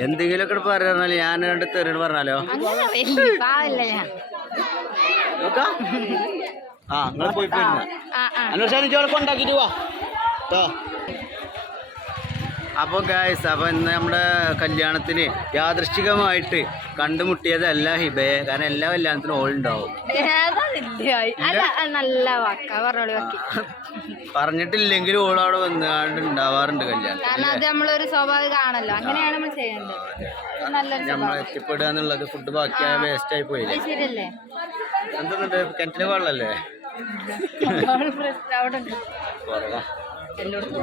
എന്തെങ്കിലുമൊക്കെ പറഞ്ഞാൽ ഞാൻ രണ്ട് തെറിയോട് പറഞ്ഞാലോ? ആ നിങ്ങൾ പോയി പോയിരുന്ന ആ ആ. അന്വേഷണം ചോളെ കൊണ്ടാക്കിട്ട് വാ കേട്ടോ അപ്പോൾ ഗായ്സ് അപ്പോൾ ഇന്ന് നമ്മുടെ കല്യാണത്തിന് യാദൃശ്ചികമായിട്ട് കണ്ടുമുട്ടിയതല്ല ഹിബയെ. കാരണം എല്ലാ കല്യാണത്തിനും ഓൾ ഉണ്ടാവും. നല്ല പറഞ്ഞിട്ടില്ലെങ്കിൽ ഓൾ അവിടെ വന്നുകൊണ്ട് ഉണ്ടാവാറുണ്ട് കല്യാണം. സ്വാഭാവികമാണല്ലോ അങ്ങനെയാണ് നമ്മൾ ചെയ്യേണ്ടത്. നമ്മൾ എത്തിപ്പെടുക എന്നുള്ളത് ഫുഡ് ബാക്കിയായ വേസ്റ്റ് ആയി പോയില്ലേ? എന്തുണ്ട് കിണറ്റിന് കുറവാ. എല്ലായിടത്തും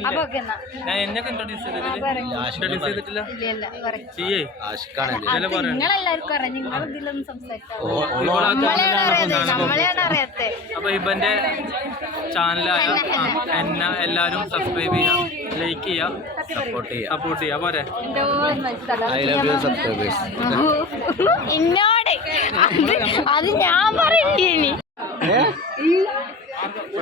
അപ്പൊ ഓക്കെ എന്നാ. ഞാൻ എന്നെ ഇൻട്രൊഡ്യൂസ് ആ. ചെയ്തിട്ടില്ല? ഇല്ല ഇല്ല പറയ്. ചെയ്യേ. ആശിക്കാണല്ലേ അത് നിങ്ങളെല്ലാവർക്കും അറിയാം. നിങ്ങൾ ഇതിലൊന്നും സംസാരിക്കാം ഓ- ഓൾ നമ്മളെയാണ് അറിയാത്തത്. നമ്മളെയാണ് അറിയാത്തത്. അപ്പൊ ഇവന്റെ ചാനലായ എന്നെ എല്ലാരും സബ്സ്ക്രൈബ് ചെയ്യുക ലൈക്ക് ചെയ്യുക സപ്പോർട്ട് ചെയ്യാം സപ്പോർട്ട് ചെയ്യാ. പോരെ. എന്തോ ഐ ലവ് യു സബ്സ്ക്രൈബേഴ്സ് എന്നോട്. അത് അത് ഞാൻ ഇനി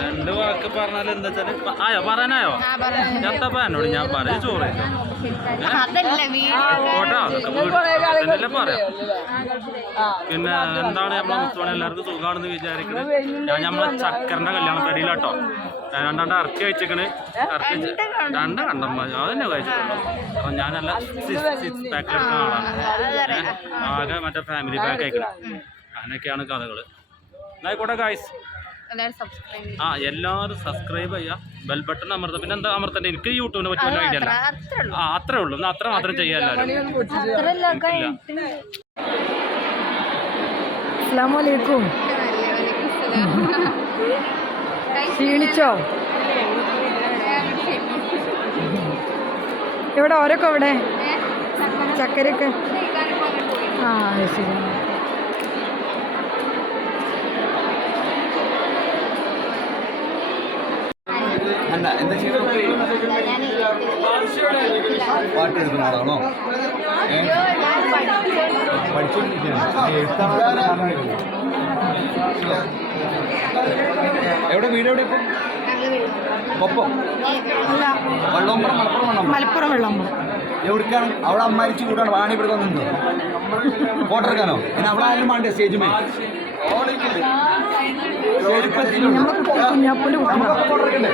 രണ്ട് വാക്ക് പറഞ്ഞാൽ എന്താ വെച്ചാൽ ആയോ? പറയാനായോ? ആ പറഞ്ഞു ഞാൻ പറയും. ചോറ് അതല്ല വീട് പോട്ടെ. അതൊക്കെ വീട്ടിൽ പറയാം. പിന്നെ എന്താണ് നമ്മളെ മുത്തോണി എല്ലാവർക്കും സുഖമാണെന്ന് വിചാരിക്കുന്നത് ഞാൻ നമ്മളെ ചക്കറിന്റെ കല്യാണ പരിയിലാട്ടോ ഞാൻ രണ്ടാണ്ട് ഇറക്കി വെച്ചേക്കണ്. ഇറക്കി രണ്ട് കണ്ടമ്മ. അതന്നെ കഴിച്ചിട്ടുണ്ടോ അപ്പൊ ഞാനല്ല സിക്സ് പാക്ക് എടുക്കുന്ന ആളാണ്. ആകെ മറ്റേ ഫാമിലി പാക്ക് അയക്കണം അങ്ങനെയൊക്കെയാണ് കഥകൾ. എന്നായിക്കോട്ടെ കായ്സ് ആ എല്ലാവരും സബ്സ്ക്രൈബ് ചെയ്യുക ബെൽ ബട്ടൺ അമർത്തുക പിന്നെ എന്താ അമർത്തണ്ടേ? എനിക്ക് യൂട്യൂബിനെ പറ്റി വലിയ ഐഡിയ അല്ല അത്രേ ഉള്ളൂ. ആ അത്രേ ഉള്ളൂ. എന്നാൽ അത്ര മാത്രം ചെയ്യാൻ എല്ലാവരും. ക്ഷീണിച്ചോ? ഇവിടെ ഓരോക്കെ ഇവിടെ ചക്കരയൊക്കെ ആ അത് ശരി എന്താ എന്താ പാട്ട് എടുക്കുന്ന ആളാണോ? എവിടെ വീട് എവിടെ ഇപ്പം? ഒപ്പം വള്ളോമ്പറം മലപ്പുറം വണ്ണം മലപ്പുറം വെള്ളമ്പുറം. എവിടേക്കാണ്? അവിടെ അമ്മാരിച്ച് കൂടാണ് വാണി ഇവിടെ വന്നിട്ടുണ്ടോ? ഫോട്ടോ എടുക്കാനോ പിന്നെ അവിടെ ആരും വേണ്ടേ സ്റ്റേജ് മേ കുട്ടണം ഫോട്ടോ എടുക്കണ്ടേ?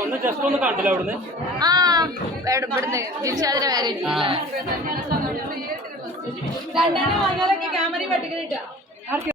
ഒന്ന് ജസ്റ്റ് ഒന്ന് കണ്ടില്ല അവിടുന്ന്? ആ ഇവിടുന്ന്. ദിൽഷാദിനെ വരെ രണ്ടെണ്ണം വാങ്ങാതൊക്കെ ക്യാമറ പട്ടിക്കണിട്ടാ